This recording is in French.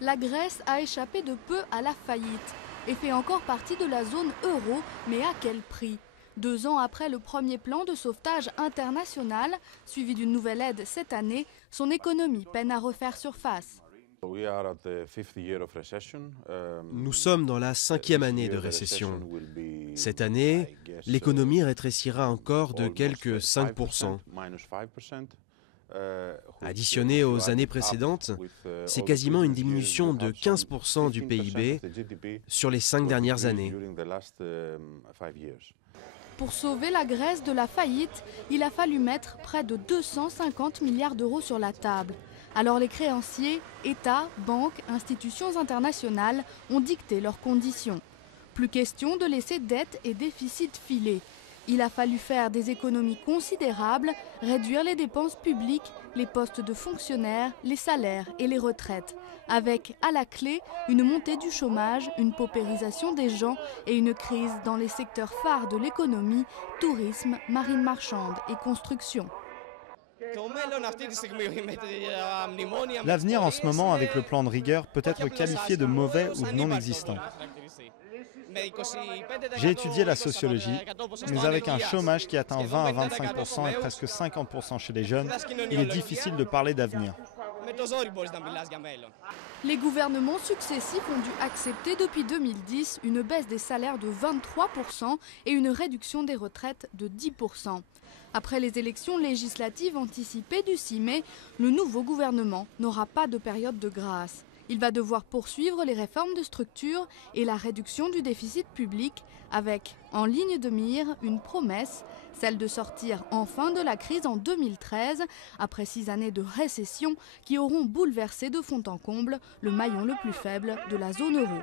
La Grèce a échappé de peu à la faillite et fait encore partie de la zone euro, mais à quel prix? 2 ans après le premier plan de sauvetage international, suivi d'une nouvelle aide cette année, son économie peine à refaire surface. Nous sommes dans la 5e année de récession. Cette année, l'économie rétrécira encore de quelques 5%. Additionné aux années précédentes, c'est quasiment une diminution de 15% du PIB sur les 5 dernières années. Pour sauver la Grèce de la faillite, il a fallu mettre près de 250 milliards d'euros sur la table. Alors les créanciers, États, banques, institutions internationales ont dicté leurs conditions. Plus question de laisser dette et déficit filer. Il a fallu faire des économies considérables, réduire les dépenses publiques, les postes de fonctionnaires, les salaires et les retraites. Avec, à la clé, une montée du chômage, une paupérisation des gens et une crise dans les secteurs phares de l'économie, tourisme, marine marchande et construction. L'avenir en ce moment avec le plan de rigueur peut être qualifié de mauvais ou de non existant. J'ai étudié la sociologie, mais avec un chômage qui atteint 20 à 25% et presque 50% chez les jeunes, il est difficile de parler d'avenir. Les gouvernements successifs ont dû accepter depuis 2010 une baisse des salaires de 23% et une réduction des retraites de 10%. Après les élections législatives anticipées du 6 mai, le nouveau gouvernement n'aura pas de période de grâce. Il va devoir poursuivre les réformes de structure et la réduction du déficit public avec, en ligne de mire, une promesse, celle de sortir enfin de la crise en 2013, après 6 années de récession qui auront bouleversé de fond en comble le maillon le plus faible de la zone euro.